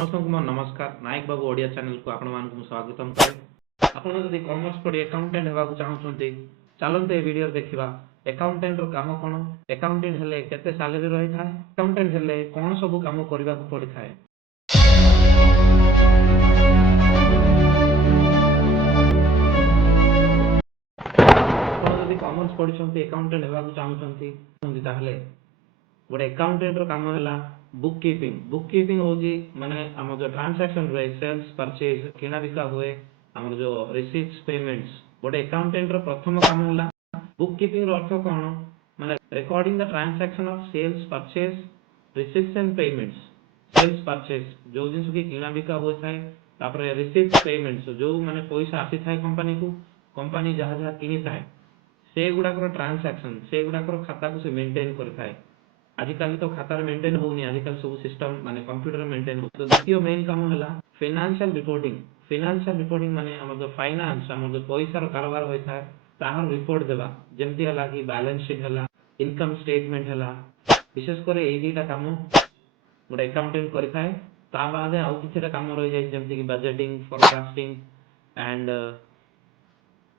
समस्त को मोर नमस्कार नायक बाबू ओडिया चैनल को आपण मानक स्वागतम करे। आपण जदि कॉमर्स पढ़ी अकाउंटेंट हेबाकू चाहउछन्ती चलते ए वीडियो देखिबा। अकाउंटेंट रो काम कोन, अकाउंटेंट हेले केते सैलरी रही थाए, अकाउंटेंट हेले कोन सब काम करबा को पड़ी थाए। आपण जदि कॉमर्स पढ़िछन्ती अकाउंटेंट हेबाकू चाहउछन्ती ताहले गोटे अकाउंटेंट रो काम होला बुक कीपिंग होजी माने हम जो ट्रांजैक्शन रे सेल्स परचेज किना बिका हुए हम जो रिसीट्स पेमेंट्स गोटे अकाउंटेंट रो प्रथम काम होला बुक कीपिंग रो अर्थ कोन माने recording the transaction of sales purchase receipts and payments. Sales purchase जो जिंस की किना बिका हुए थाए तापर रिसीट्स पेमेंट्स जो माने पैसा आसी थाए कंपनी को कंपनी जहा जहा किनी थाए से गुडा को ट्रांजैक्शन से गुडा को खाता को से मेंटेन कर थाए। आजिकल तो खाता मेंटेन होनी आजिकल सब सिस्टम माने कंप्यूटर मेंटेन हो। तो द्वितीय मेन काम होला फाइनेंशियल रिपोर्टिंग माने हम जो फाइनेंस हम जो पैसा रो कारोबार होय था ताहर रिपोर्ट देबा जेमति हला कि बैलेंस शीट हला इनकम स्टेटमेंट हला विशेष करे एई दीटा काम गोटे अकाउंटेंट करि थाए। ता बादे आउ किछटा काम रहि जाय जेमति कि budgeting forecasting and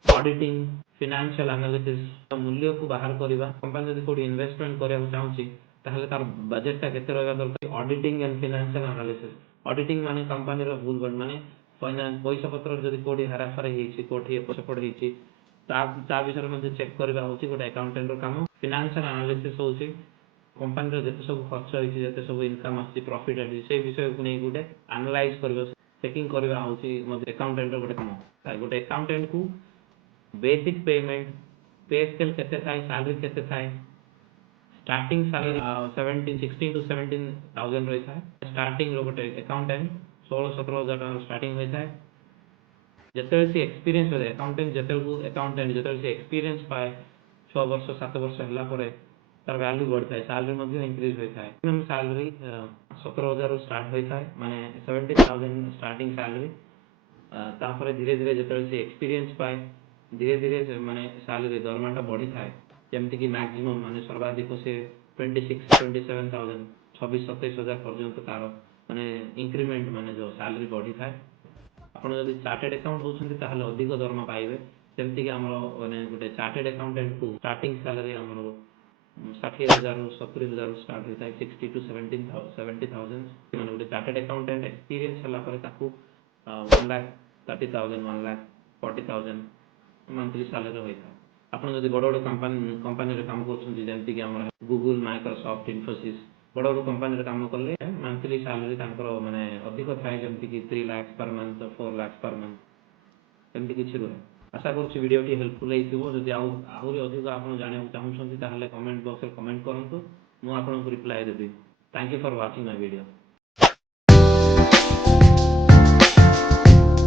auditing financial analysis मूल्य को बाहर करबा कंपनी जदि कोडी इन्वेस्टमेंट करिया चाहूची ताहले तार बजेट ता केते रहबा दरकार। Auditing and financial analysis auditing माने कंपनी रो भूल बन माने फाइनेंस पैसा पत्र जदि कोडी हाराफार हेछि कोठी एपट हेछि ता विषय मध्ये चेक करबा होछि गोटे अकाउंटेंट रो काम। फाइनेंशियल एनालिसिस होछि कंपनी रो जते सब खर्च हेछि जते सब इनकम आछि प्रॉफिट आछि से विषय को नै गोटे एनालाइज करबा चेकिंग करबा होछि मध्ये अकाउंटेंट रो गोटे काम। गोटे अकाउंटेंट को बेसिक पेमेंट पे स्केल केते थाए सैलरी केते थाए स्टार्टिंग सैलरी 16 to 17,000 रही था। स्टार्टिंग रो गोटे अकाउंटेंट 16-17,000 टका स्टार्टिंग होई था। जते से एक्सपीरियंस होय अकाउंटेंट जते से एक्सपीरियंस पाए 6 वर्ष 7 वर्ष हला परे तार वैल्यू बढ़ता है सैलरी मध्ये इंक्रीज होय था। मिनिमम सैलरी 17,000 स्टार्ट होय था माने 17,000 स्टार्टिंग सैलरी। तापर धीरे धीरे जते से एक्सपीरियंस पाए धीरे धीरे माने सैलरी दरमाटा बढ़ी थाए जेमति कि मैक्सिमम माने सर्वाधिक से 26-27,000 26-27,000 पर्यंत तार माने इंक्रीमेंट माने जो सैलरी बढ़ी थाए। आपण जदि चार्टेड अकाउंट होछन्ती ताहले अधिक दरमा पाइबे जेमति कि हमरो माने गोटे चार्टेड अकाउंटेंट को स्टार्टिंग सैलरी हमरो 60,000 70,000 स्टार्ट होता है 60 to 70,000 माने गोटे चार्टेड अकाउंटेंट एक्सपीरियंस हला परे ताकू 1,30,000 1,40,000 मंथली सैलरी होई था। आपण जदि बड़ बड़ कंपनी रे काम करछन्ती जेमति कि हमर गूगल माइक्रोसॉफ्ट इन्फोसिस बड़ बड़ कंपनी रे काम करले मंथली सैलरी तांकर माने अधिक थाए जेमति कि 3 lakh per month 4 lakh per month एमति किछि रहे। आशा करछि वीडियो टी हेल्पफुल हेतिबो। जदि आहुरी अधिक आपण जानिया चाहछन्ती ताहले कमेंट बॉक्स रे कमेंट करंतु मु आपनको reply Devi. Thank you for watching my video.